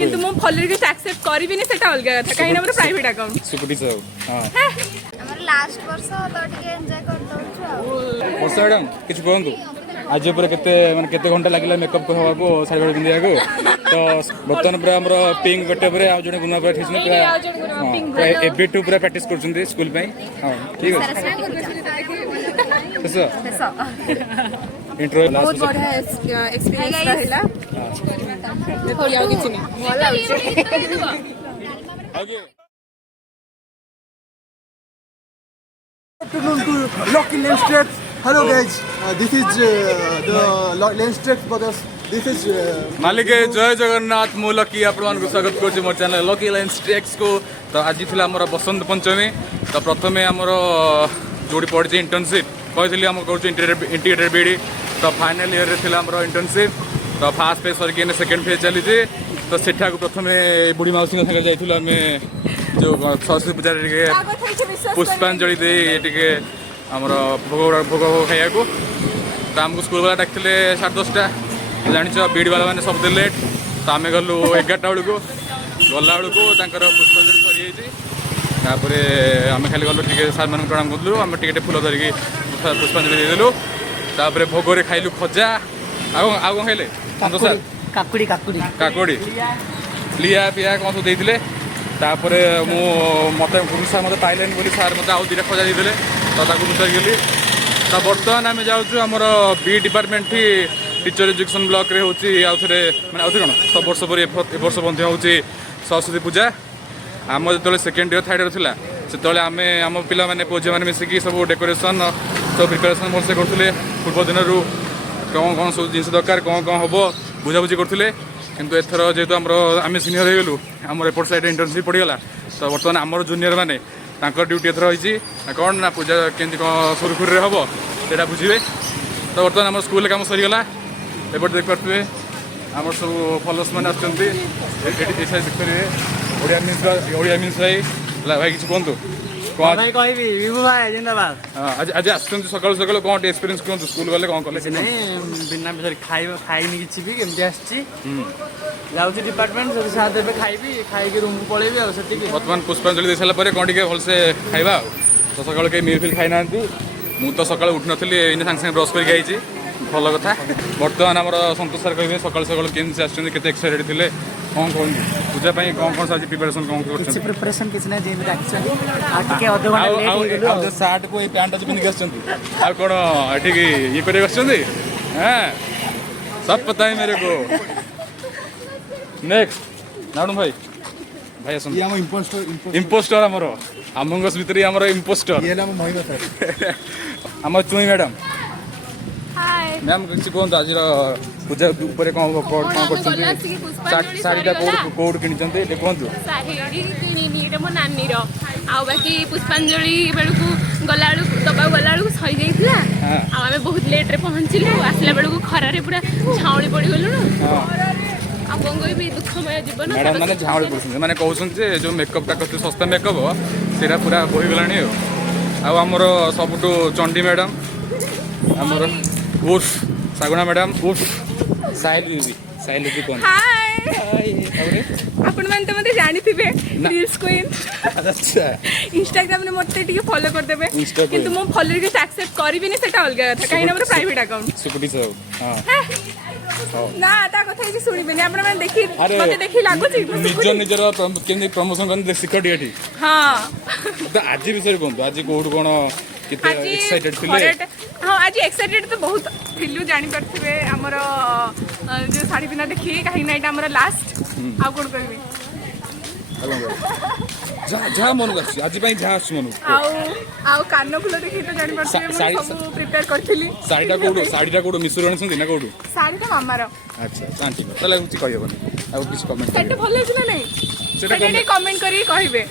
କିନ୍ତୁ ମୁଁ follow request accept କରିବିନି ସେଟା ଅଲଗା କଥା କାହିଁକି ଆମର ପ୍ରାଇଭେଟ ଆକାଉଣ୍ଟ ସିକୁଟି ସାଉ ଆମର ଲାଷ୍ଟ ବର୍ଷ ତ ଟିକେ ଏନ୍ଜୟ କରିଦଉଛୁ ଆଉ ବର୍ଷା ମ୍ୟାଡ଼ାମ କିଛି କୁହନ୍ତୁ आज पूरा केते घंटा लगे मेकअप हवाको साड़ी भाड़ी पिंधिया तो बर्तमान पूरा आम पिंक गोटे जड़े गुना पूरा ठीक एबी टू पूरा प्राक्ट कर स्कूल हाँ ठीक है इंट्रो बहुत बढ़िया एक्सपीरियंस रहिला थोड़ी आउ किछि नहीं भला आगे Afternoon to Lucky Lens Tracks. Hello guys, this is the Lens Tracks brothers. This is मालिक जय जगन्नाथ मु लकी आपण स्वागत कर मोर चैनल लकी लेंस ट्रेक्स को। तो आज थिला हमर बसंत पंचमी तो प्रथमे हमर जोड़ी पड़ी इंटर्नशिप कहली हम कर इंटीग्रेटेड बीडी तो फाइनल ईयर रे थिला हमर इंटर्नशिप तो फास्ट फेज सर के सेकंड फेज चली तो सेठा को प्रथमे बुढ़ी माउसी संगे जाइथिलो आमे जो सरस्वती पूजा रे पुष्पांजलि दे टिके हमर भोग भोग खाइया को तो आमको स्कूल वाला डाकते 10:30 जान बीडी वाला मैंने सब लेट तो आम गलु 11टा बेलू गला बेलू पुष्पांजलि सरी जापर आम खाली गलु टे सार मान प्रणाम कलु आम टे फुल धरिकी पुष्पांजलि देदेलु तापर भोगे खाइलु खजा आउ कौन खाइले काकुड़ी काकुड़ी काकुड़ी लिया पिया कौन सब देते तापर मत भुवनेश्वर मत पाइले बोली सार मत आउ 2टा खजा देते तो पचारि गली तो बर्तमान आम जाऊँ आमर बी डिपार्टमेंट टीचर एजुकेशन ब्लॉक रे होची आउ थे माने आउ कौन सब वर्ष पर ए वर्ष बंध्य होची सरस्वती पूजा आम जो सेकेंड ईयर थर्ड ईयर थिला से आम आम पिला माने पूजा माने मिसिकी सब डेकोरेशन सब प्रिपेरेसन भलसे करते पूर्व दिन कौन कौन सब जिन दरकार कौन कौन हम बुझाबुझी करते किंतु एथर जेहेतु आम सीनियर हो गलु आम एपट साइड इंटर्नशिप पड़गला तो बर्तमान आमर जूनियर मैंने ड्यूटी एथर होती कौन ना पूजा केमती कौन सुरखुरी हम से बुझे तो बर्तमान आम स्कूल काम सरीगला एपटे देखिपे आम सब फलोअर्स मैंने देखिए ओडिया मीन्स भाई भाई किसी कहतु भाई कहबी विभू भाई जिंदाबाद आज आसुँच सकाल सकाल कौन एक्सपीरियंस कहतु स्कूल गले कौन कले नहीं बिना पैसा खाइनी किसी भी केमती आसी जाऊँ डिपार्टमेंट जब साथ देवे खाइबी खाई रूम को पलैबी बर्तमान पुष्पांजलि दे सारा कौन टे भलसे खाइबा तो सकाल कहीं मील फिल खाई ना मु तो सकाल उठी नी सागे सागे ब्रश करके आई भल कथा बर्तमान आम सतोष सार कहे सकाल सकाल केमती आसते एक्साइटेड थे कौन कौन पूजा कौन कौन सा प्रिपेरेसन कौन प्रिपरेशन किसी ना सार्ट को पैंट पिंधिक आस कौन ये कर हाँ सब पता है मेरे को नेक्स्ट नाडू भाई भाई आस इम्पोस्टर आमर आमंगस भितर आम इम्पोस्टर आम चुई मैडम मैम किसी कहते आज पूजा उपर कौन कौन कर शाढ़ीटा कौट कि कहतु मो नानी बाकी पुष्पांजलि बेलू गला दबा गला सही जाइए आम बहुत लेट्रे पहुँचलु आसला बेलू खरारे पूरा झाउली पड़गलु दुखमय जीवन मैडम मैंने झाउली पड़े मैंने कहते जो मेकअपटा करते सस्ता मेकअप से पूरा बोहीगला आमर सबुठ चंडी मैडम आमर उर्फ सागुना मैडम उर्फ साहिल कौन आपण माने तो मते जानि थिबे रील्स क्वीन अच्छा इंस्टाग्राम ने मते टिके फॉलो कर देबे किंतु मो फॉलो रिक्वेस्ट एक्सेप्ट करबिनी सेटा अलगा था काहे हमर प्राइवेट अकाउंट सिकुटी सब हां ना ता कथा कि सुनिबेनी आपण माने देखि मते देखि लागो छी निजर केमि प्रमोशन करन सिकुटी एठी हां तो आज विषय कोन आज कोड कोन किते एक्साइटेड थिले हाँ आज एक्साइटेड तो बहुत थिलु जानि परथिबे हमर जो साड़ी पिना देखि काहे ना एटा हमर लास्ट आ कोन कहबी जा मन गछि आज पई जा आछ मन आ कान फुल देखि तो जानि परथिबे मैं सब प्रिपेयर करथिली साड़ीटा कोड मिसुर आनछन ना कोड साड़ीटा मामार अच्छा शांति तले कुछ कहि होबनी आ कुछ कमेंट सेट भल अछि ना नहीं सेटा कमेंट करी कहबे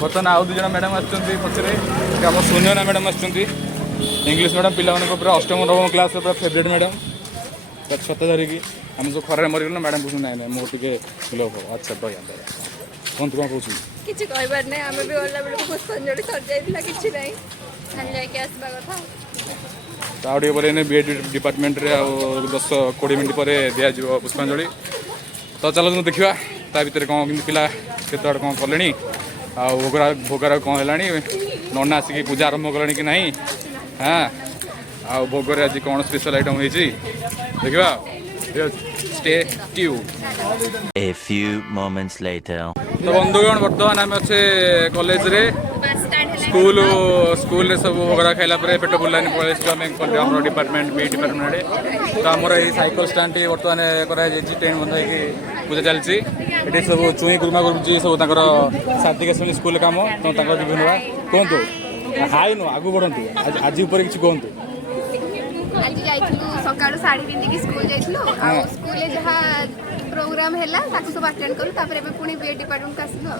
बर्तमान आउ 2 जण मैडम आछंती पछरे हम सोनिया मैडम आछंती इंग्लिश मैडम पिला मानको पूरा अष्टम नवम क्लास पूरा फेवरेट मैडम छत धरिकी हम जो खरारे मरिगल मैडम कुछ ना मो टिके फिल हो अच्छा दया कौन कौन कहूँ किसी कहबार नहीं आम भी गला बेलू पुष्पांजलि सर जाइला किसी नहीं खाली जाके आसवा कथा आउटे पर बीएड डिपार्टमेंट रे 10-20 मिनट पर दिज्व पुष्पांजलि तो चलो देखा ता भर कौन कि पिला केत कौन कले भोगार कौन है नना आसिक पूजा आरंभ कले कि ना हाँ आ भोगर आज कौन स्पेशल आइटम होती देखा stay tuned. A few moments later. तो बंधुगण बर्तमान आम अच्छे कॉलेज रे स्कूल स्कूल रे सब भोगरा खाइला पेट बुलानी पड़े आम डिपार्टमेंट बी डिपार्टमेंट तो आमर ये साइकिल स्टाण्ड टी बर्तमान ट्रेन बंद हो पूजा चलती ये सब चुई गुरुमा गुरुजी सब सार्टिफिकेशन स्कूल काम तो जीवन कहतु हाई नु आगू बढ़ु आज किसी कहतु आज जाइथिलु सकाळु साड़ी पिंडी स्कूल जाइथिलु आ स्कूल ले जहा प्रोग्राम हैला ताकु सब अटेंड करू तापर एबे पुनी बी डिपार्टमेंट आसिलु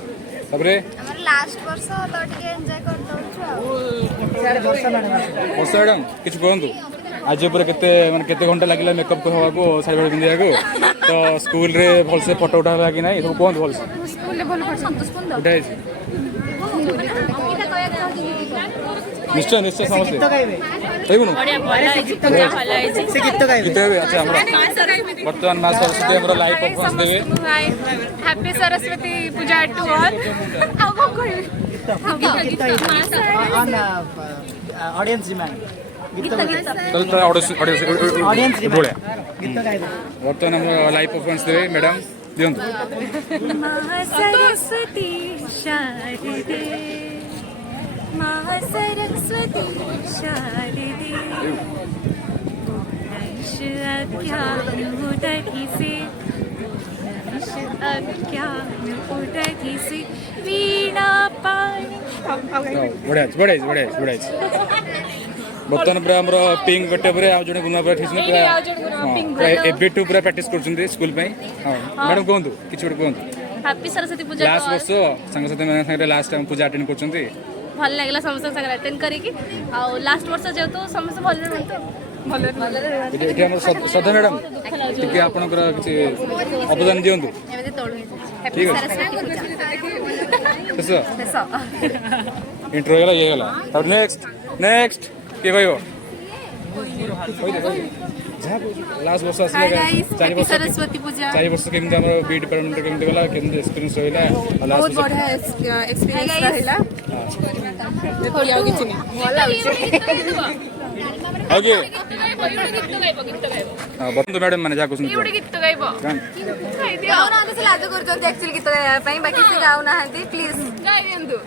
तापर हमर लास्ट वर्ष तो टिके एन्जॉय कर दउछु वर्ष मैडम किसी कहतु आज ऊपर केते माने केते घंटा लागला मेकअप होवा को साड़ी वाड़ी पिंदिया को तो स्कूल रे भलसे फोटो उठावा कि नहीं सब कहतु भलसे स्कूल ले भल फोटो संतोष कुंद उठाई निश्चय निश्चय समस्ते कहबुनु गीत गाइबे अच्छा वर्तमान मास सरस्वती हमरो लाइव परफॉर्मेंस देबे happy Saraswati puja to all अब ऑडियंस डिमांड तो ऑडियंस बोले वर्तमान हम लाइव परफॉर्मेंस देबे मैडम दियंतु सरस्वती शारदे सरस्वती शारदे अज्ञान से वीणा पाणी बढ़िया बर्तमान पूरा आम पिंक गटे जो गुना पूरा ठीक एबेठू पूरा प्राक्ट कर स्कूल हाँ मैडम कहतु कि कहतु हैप्पी सरस्वती पूजा लास्ट वर्ष सांगसाथी लास्ट टाइम पूजा अटेंड कर भल लगे समस्त अटेंड करी लास्ट वर्ष जेहेतु समस्त भल श्रद्धा मैडम टी आपंकर किसी अवदान दिंतु ठीक है इंट्रो ये गला नेक्स्ट किए कह लास्ट वर्ष आसिले सरस्वती पूजा 4 वर्ष केमती आम बी डिपार्टमेंट केमती गला केमती एक्सपीरियंस रहा लास्ट एक्सपीरियंस रहिला बंधु मैडम मैंने जहाँ कुछ गीत गाइब गाउना से लाज करजो एक्चुअली गीत गाया पई बाकी से गाउ ना हंती प्लीज गाइ दिंदु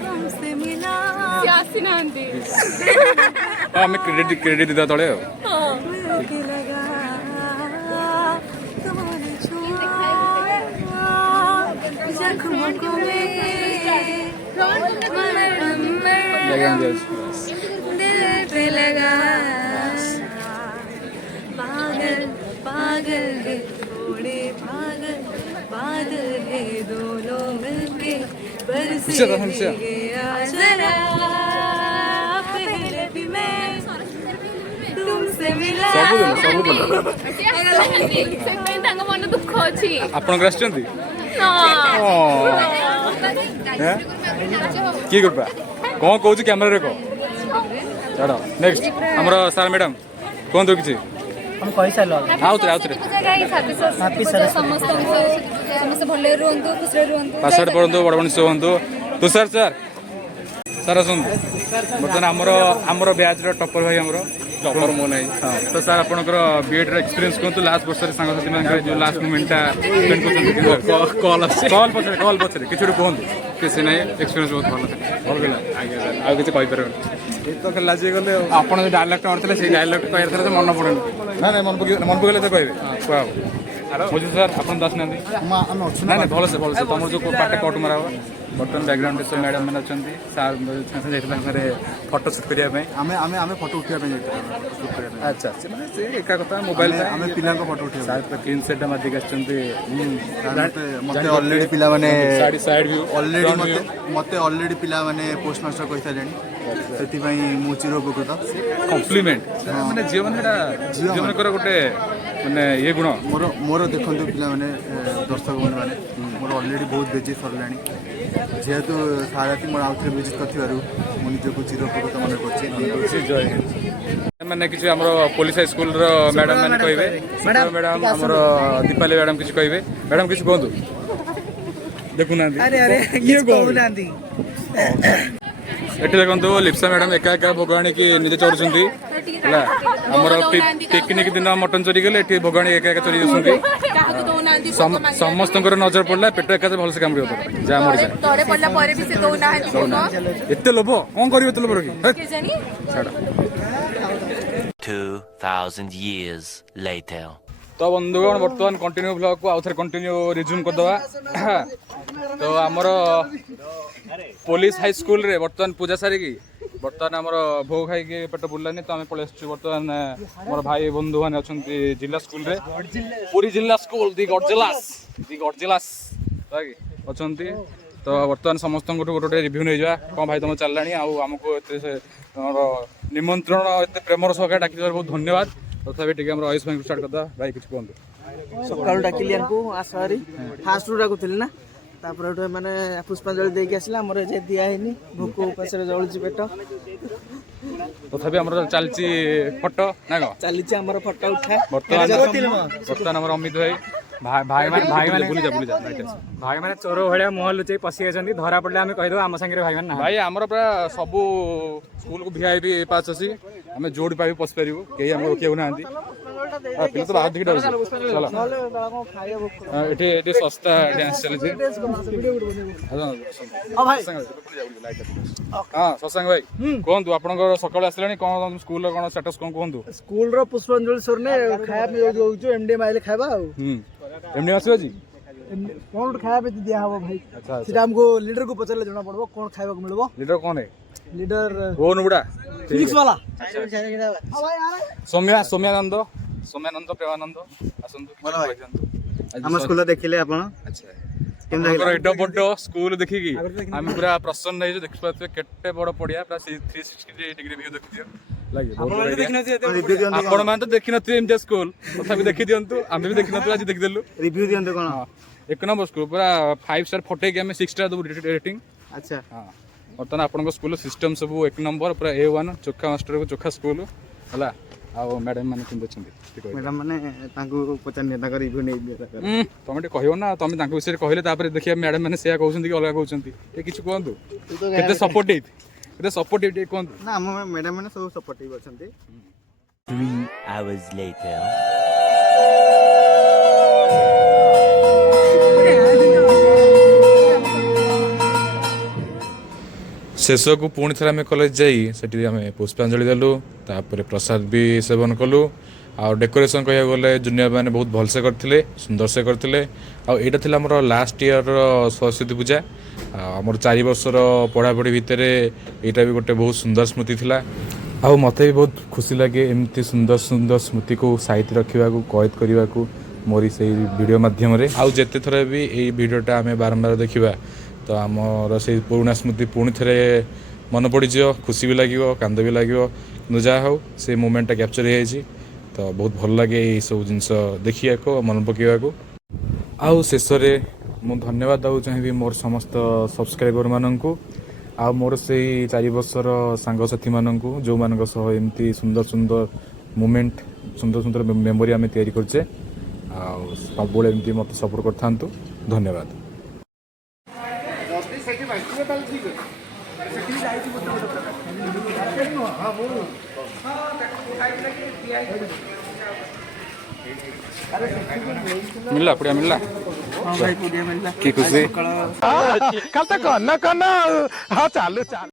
तुमसे मिला आसी नांती हाँ मैं क्रेडिट देता तले लगा पागल पागल है थोड़े पागल बादल है दोनों मिलके बरसे जरा पहले भी मैं तुमसे मिला तांग मन दुख अछि आपन आछंती की करबा कौन कहूँ कैमेरा रे कह चढ़ नेक्स्ट हमर सार मैडम कहतु किसी हम कहि सारलो आउतरे हैप्पी सरस्वती समस्त भले रुहंतु खुशी रुहंतु पासवर्ड पढ़ु बड़ मनुष्य हूँ तुषार सर आसतु बर्तमान आमर बैच टपर भाई आमर टपर मो ना हाँ तो सर आपंकर बीएड एक्सपीरियंस कहतु लास्ट वर्ष सांगसाथी मान जो लास्ट मोमेंटा कल पचरे किसी कहतु किसी ना एक्सपीरियंस बहुत भल भल आगे किसी कहीपर तो खाली लाजि गले आप डायलॉग मारते से डायलॉग कह मन पड़े ना ना मन पकड़े तो कहे कह बुझु सर आप दस ना ना भल से तुम जो पाटे कट मरा बर्तमान बैकग्राउंड सब मैडम मैंने अच्छा सार फोटो सुट करने फोटो उठा अच्छा से एका कथा मोबाइल पिला फोटो उठा सार क्लीन सेट मारिक मते ऑलरेडी पिला माने साइड व्यू ऑलरेडी मते ऑलरेडी पिला माने पोस्ट मास्टर कहि थालेनी सेति पई मु चिर उपकृत कॉम्प्लीमेंट माने जीवन एटा जीवन कर गोटे ମାନେ ଇଏ ଗୁଣ ମୋର ଦେଖନ୍ତୁ ପିଲାମାନେ ଦର୍ଶକ ମାନେ ମୋର ଅଲରେଡ଼ି ବହୁତ ବେଜି ସରିଲାଣି ଯେହେତୁ ସାରାଥି ମୋର ଆଉଥରେ ଭିଜିଟ୍ କରିଥିବାରୁ ମୁଁ ନିଜକୁ ଚିରଉପକୃତ ମନେ କରୁଛି ମାନେ କିଛି ଆମର ପୋଲିସ ହାଇସ୍କୁଲର ମ୍ୟାଡ଼ାମ ମାନେ କହିବେ ମ୍ୟାଡ଼ାମ ଆମର ଦୀପାଲି ମ୍ୟାଡ଼ାମ କିଛି କହିବେ ମ୍ୟାଡ଼ାମ କିଛି କୁହନ୍ତୁ ଦେଖୁନାହାନ୍ତି ଏଠି ଦେଖନ୍ତୁ ଲିପ୍ସା ମ୍ୟାଡ଼ାମ ଏକା ଏକା ଭୋଗ ଆଣିକି ନିଜେ ଚରୁଛନ୍ତି ହେଲା ଆମର ପିକନିକ ଦିନ ମଟନ ଚୋରି ଗଲେ ଏଠି ଭୋଗ ଆଣି ଏକା ଏକା ଚୋରି କରୁଛନ୍ତି ସମସ୍ତଙ୍କର ନଜର ପଡ଼ିଲା ପେଟ ଏକାଥରେ ଭଲସେ କାମୁଡ଼ିବ ଯାହା ମରିଯାଏ ଏତେ ଲୋଭ କଣ କରିବ ଏତେ ଲୋଭ ରଖି ଛାଡ଼ 2,000 years later. ତ ବନ୍ଧୁଗଣ ବର୍ତ୍ତମାନ କଣ୍ଟିନ୍ୟୁ ବ୍ଲଗକୁ ଆଉ ଥରେ କଣ୍ଟିନ୍ୟୁ ରିଜ୍ୟୁମ୍ କରିଦେବା ତ ଆମର ପୋଲିସ ହାଇସ୍କୁଲରେ ବର୍ତ୍ତମାନ ପୂଜା ସାରିକି ବର୍ତ୍ତମାନ ଆମର ଭୋଗ ଖାଇକି ପେଟ ବୁଲିଲାନି ତ ଆମେ ପଳେଇ ଆସିଛୁ ବର୍ତ୍ତମାନ ମୋର ଭାଇ ବନ୍ଧୁମାନେ ଅଛନ୍ତି ଜିଲ୍ଲା ସ୍କୁଲରେ ପୁରୀ ଜିଲ୍ଲା ସ୍କୁଲ ଦି ଗଡ଼ଜିଲାସ ଅଛନ୍ତି ତ ବର୍ତ୍ତମାନ ସମସ୍ତଙ୍କଠୁ ଗୋଟେ ଗୋଟେ ରିଭ୍ୟୁ ନେଇଯିବା କ'ଣ ଭାଇ ତମର ଚାଲିଲାଣି ଆଉ ଆମକୁ ଏତେ ଆମର ନିମନ୍ତ୍ରଣ ଏତେ ପ୍ରେମର ସହକାରେ ଡାକିଥିବାରୁ ବହୁତ ଧନ୍ୟବାଦ ତଥାପି ଟିକେ ଆମର ଆୟୁଷ ଭାଇଙ୍କୁ ଷ୍ଟାର୍ଟ କରିଦେବା ଭାଇ କିଛି କୁହନ୍ତୁ ସକାଳୁ ଡାକିଲି ୟାଙ୍କୁ ଆସ ହାରି ଫାଷ୍ଟରୁ ଡାକୁଥିଲି ନା ତାପରେ ଗୋଟେ ମାନେ ପୁଷ୍ପାଞ୍ଜଳି ଦେଇକି ଆସିଲା ଆମର ଯେ ଦିଆ ହେଇନି ଭୋକ ଉପାସରେ ଜଳୁଛି ପେଟ ତଥାପି ଆମର ଚାଲିଛି ଫଟୋ ନା କ'ଣ ଚାଲିଛି ଆମର ଫଟୋ ଉଠା ବର୍ତ୍ତମାନ ଆମର ଅମିତ ଭାଇମାନେ ଚୋର ଭଳିଆ ମୁହଁ ଲୁଚେଇ ପଶି ଯାଇଛନ୍ତି ଧରା ପଡ଼ିଲେ ଆମେ କହିଦେବୁ ଆମ ସାଙ୍ଗରେ ଭାଇମାନେ ନା ଭାଇ ଆମର ପୁରା ସବୁ ସ୍କୁଲକୁ VIP ପାସ୍ ଅଛି ଆମେ ଯୋଉଠି ପାଇବୁ ପଶି ପାରିବୁ କେହି ଆମକୁ ରୋକିବାକୁ ନାହାନ୍ତି ପିଲା ତ ବାହାର ଦେଖି ଡରୁଛି ଏଠି ଏଠି ଶସ୍ତା ଡ୍ୟାନ୍ସ ଚାଲିଛି ହଁ ଶଶାଙ୍କ ଭାଇ କୁହନ୍ତୁ ଆପଣଙ୍କର ସକାଳୁ ଆସିଲାଣି କ'ଣ ସ୍କୁଲର କ'ଣ ଷ୍ଟାଟସ୍ କ'ଣ କୁହନ୍ତୁ ସ୍କୁଲର ପୁଷ୍ପାଞ୍ଜଳି ସରିଲେ ଖାଇବା ପିଇବା ଦଉଛୁ MD ମାଇଲେ ଖାଇବା ଆଉ ଏମଡି ଆସିବ ଆଜି କ'ଣ ଗୋଟେ ଖାଇବା ପାଇଁ ଦିଆହବ ଭାଇ ସେଟା ଆମକୁ ଲିଡରକୁ ପଚାରିଲେ ଜଣା ପଡିବ କ'ଣ ଖାଇବାକୁ ମିଳିବ ଲିଡର କ'ଣ ଲିଡର ଓ ନୁବୁଡା ଫିଜିକ୍ସ ବାଲା ସୌମ୍ୟାନନ୍ଦ ପ୍ରେମାନନ୍ଦ ଆସନ୍ତୁ ଆମ ସ୍କୁଲ ଦେଖିଲେ ଆପଣ ଏଡ ବଡ ସ୍କୁଲ ଦେଖିକି ଆମେ ପୁରା ପ୍ରସନ୍ନ ହେଇଛୁ ଦେଖିପାରୁଥିବେ କେତେ ବଡ ପଡିଆ ପୁରା 360 ଡିଗ୍ରୀ ଭିଉ ଦେଖୁଥିବେ ଆପଣ ମାନେ ତ ଦେଖିନଥିବେ ଏମିତିଆ ସ୍କୁଲ ତଥାପି ଦେଖି ଦିଅନ୍ତୁ ଆମେ ବି ଦେଖିନଥିଲୁ ଆଜି ଦେଖିଦେଲୁ ରିଭ୍ୟୁ ଦିଅନ୍ତୁ କ'ଣ ଏକ ନମ୍ବର ସ୍କୁଲ ପୁରା 5 ଷ୍ଟାର ଫଟେଇକି ଆମେ 6 ଷ୍ଟାର ଦେବୁ ରେଟିଂ ଆଚ୍ଛା ହଁ ବର୍ତ୍ତମାନ ଆପଣଙ୍କ ସ୍କୁଲ ସିଷ୍ଟମ ସବୁ 1 ନମ୍ବର ପୁରା A1 ଚୋଖା ମାଷ୍ଟରକୁ ଚୋଖା ସ୍କୁଲ ହେଲା ଆଉ ମ୍ୟାଡାମ ମାନେ କେମିତି ଅଛନ୍ତି ମ୍ୟାଡାମ ମାନେ ତାଙ୍କୁ ପଚାରିଲେ ତାଙ୍କ ରିଭ୍ୟୁ ନେଇଦିଅ ତମେ ଟିକେ କହିବ ନା ତମେ ତାଙ୍କ ବିଷୟରେ କହିଲେ ତାପରେ ଦେଖିବା ମ୍ୟାଡାମ ମାନେ ସେୟା କହୁଛନ୍ତି କି ଅଲଗା କହୁଛନ୍ତି ଟିକେ କିଛି କୁହନ୍ତୁ କେତେ ସପୋର୍ଟିଭ ଟିକେ କୁହନ୍ତୁ ନା ଆମ ମ୍ୟାଡାମ ମାନେ ସବୁ ସପୋର୍ଟିଭ ଅଛନ୍ତି 3 hours later. ଶେଷକୁ ପୁଣି ଥରେ ଆମେ କଲେଜ ଯାଇ ସେଠି ଆମେ ପୁଷ୍ପାଞ୍ଜଳି ଦେଲୁ ତାପରେ ପ୍ରସାଦ ବି ସେବନ କଲୁ ଆଉ ଡେକୋରେସନ୍ କହିବାକୁ ଗଲେ ଜୁନିୟର ମାନେ ବହୁତ ଭଲସେ କରିଥିଲେ ସୁନ୍ଦର ସେ କରିଥିଲେ ଆଉ ଏଇଟା ଥିଲା ଆମର ଲାଷ୍ଟ ଇୟରର ସରସ୍ୱତୀ ପୂଜା ଆଉ ଆମର 4 ବର୍ଷର ପଢ଼ାପଢ଼ି ଭିତରେ ଏଇଟା ବି ଗୋଟେ ବହୁତ ସୁନ୍ଦର ସ୍ମୃତି ଥିଲା ଆଉ ମୋତେ ବି ବହୁତ ଖୁସି ଲାଗେ ଏମିତି ସୁନ୍ଦର ସୁନ୍ଦର ସ୍ମୃତିକୁ ସାଇତି ରଖିବାକୁ କଏଦ କରିବାକୁ ମୋରି ସେଇ ଭିଡ଼ିଓ ମାଧ୍ୟମରେ ଆଉ ଯେତେ ଥର ବି ଏଇ ଭିଡ଼ିଓଟା ଆମେ ବାରମ୍ବାର ଦେଖିବା ତ ଆମର ସେଇ ପୁରୁଣା ସ୍ମୃତି ପୁଣି ଥରେ ମନେ ପଡ଼ିଯିବ ଖୁସି ବି ଲାଗିବ କାନ୍ଦ ବି ଲାଗିବ କିନ୍ତୁ ଯାହା ହଉ ସେ ମୋମେଣ୍ଟଟା କ୍ୟାପଚର୍ ହେଇଯାଇଛି ତ ବହୁତ ଭଲ ଲାଗେ ଏଇସବୁ ଜିନିଷ ଦେଖିବାକୁ ମନେ ପକାଇବାକୁ ଆଉ ଶେଷରେ ମୁଁ ଧନ୍ୟବାଦ ଦେବାକୁ ଚାହିଁବି ମୋର ସମସ୍ତ ସବସ୍କ୍ରାଇବରମାନଙ୍କୁ ଆଉ ମୋର ସେଇ 4 ବର୍ଷର ସାଙ୍ଗସାଥିମାନଙ୍କୁ ଯେଉଁମାନଙ୍କ ସହ ଏମିତି ସୁନ୍ଦର ସୁନ୍ଦର ମୋମେଣ୍ଟ ସୁନ୍ଦର ସୁନ୍ଦର ମେମୋରି ଆମେ ତିଆରି କରୁଛେ ଆଉ ସବୁବେଳେ ଏମିତି ମୋତେ ସପୋର୍ଟ କରିଥାନ୍ତୁ ଧନ୍ୟବାଦ मिलला पुड़िया मिलला हाँ भाई पुड़िया मिलला की खुशी कल तक कन हाँ चालू चालू